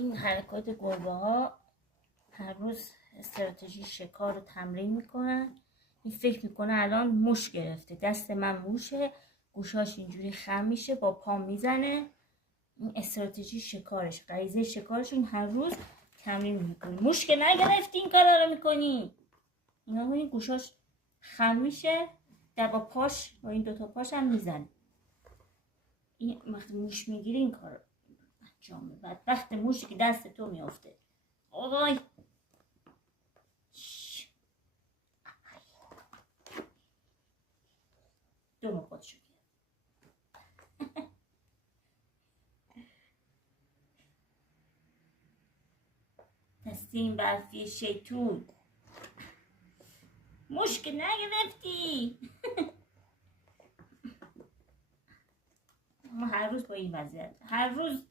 این حرکات گربه ها هر روز استراتژی شکار رو تمرین میکنن. این فکر میکنه الان موش گرفته، دست من موشه، گوشاش اینجوری خم میشه، با پا میزنه. این استراتژی شکارش، غریزه شکارش، این هر روز تمرین میکنه. موش که نگرفتی این کارا رو میکنی. اینا این گوشاش خم میشه، در با پاش، با این دوتا پاش هم میزنه. این وقتی موش میگیری این کار رو انجام میده. بدبخت موشی که دست تو میافته. آقای دوم خودشو گرفت. دستیم برفی شیطون. موش که نگرفتی. ما هر روز با این وضعیت، هر روز